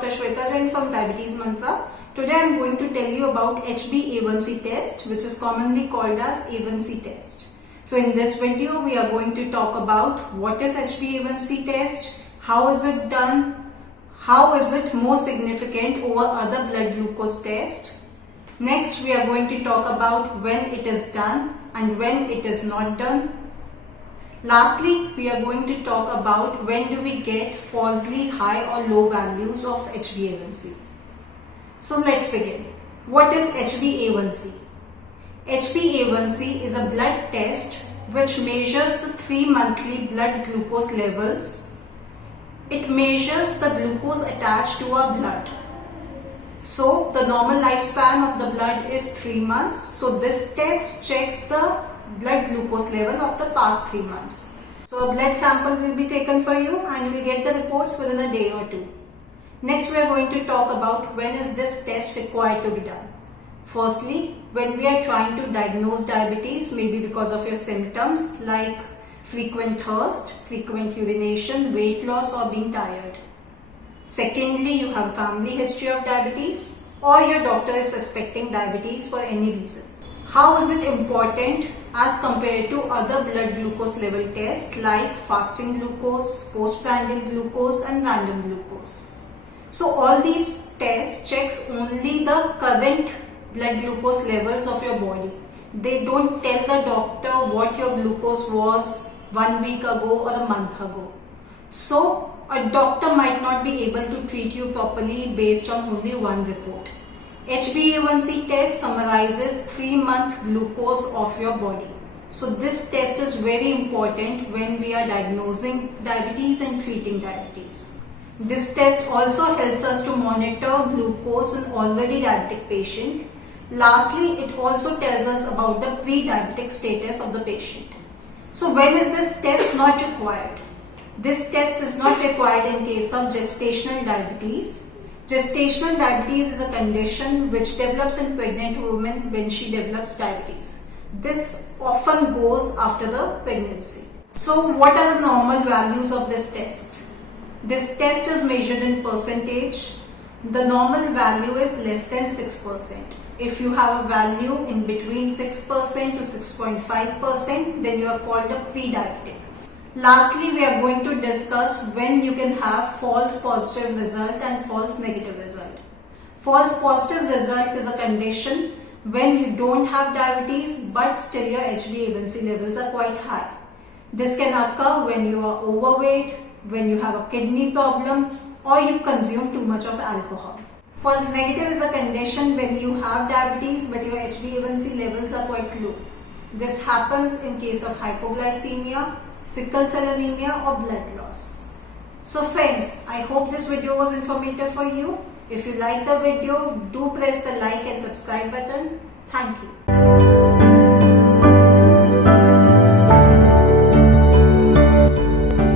Dr. Shweta Jain from Diabetes Mantra. Today I am going to tell you about HBA1c test, which is commonly called as A1c test. So in this video we are going to talk about what is HBA1c test, how is it done, how is it more significant over other blood glucose tests. Next we are going to talk about when it is done and when it is not done. Lastly, we are going to talk about when do we get falsely high or low values of HbA1c. So let's begin. What is HbA1c? HbA1c is a blood test which measures the 3-monthly blood glucose levels. It measures the glucose attached to our blood. So the normal lifespan of the blood is 3 months. So this test checks the blood glucose level of the past 3 months. So a blood sample will be taken for you and you will get the reports within a day or two. Next we are going to talk about when is this test required to be done. Firstly, when we are trying to diagnose diabetes, maybe because of your symptoms like frequent thirst, frequent urination, weight loss or being tired. Secondly, you have a family history of diabetes or your doctor is suspecting diabetes for any reason. How is it important as compared to other blood glucose level tests like fasting glucose, postprandial glucose and random glucose? So all these tests checks only the current blood glucose levels of your body. They don't tell the doctor what your glucose was 1 week ago or a month ago. So a doctor might not be able to treat you properly based on only one report. HbA1c test summarizes 3-month glucose of your body. So this test is very important when we are diagnosing diabetes and treating diabetes. This test also helps us to monitor glucose in already diabetic patient. Lastly, it also tells us about the pre-diabetic status of the patient. So when is this test not required? This test is not required in case of gestational diabetes. Gestational diabetes is a condition which develops in pregnant women when she develops diabetes. This often goes after the pregnancy. So what are the normal values of this test? This test is measured in percentage. The normal value is less than 6%. If you have a value in between 6% to 6.5%, then you are called a pre-diabetic. Lastly, we are going to discuss when you can have false positive result and false negative result. False positive result is a condition when you don't have diabetes but still your HbA1c levels are quite high. This can occur when you are overweight, when you have a kidney problem or you consume too much of alcohol. False negative is a condition when you have diabetes but your HbA1c levels are quite low. This happens in case of hypoglycemia, sickle cell anemia or blood loss. So friends, I hope this video was informative for you. If you like the video, do press the like and subscribe button. Thank you.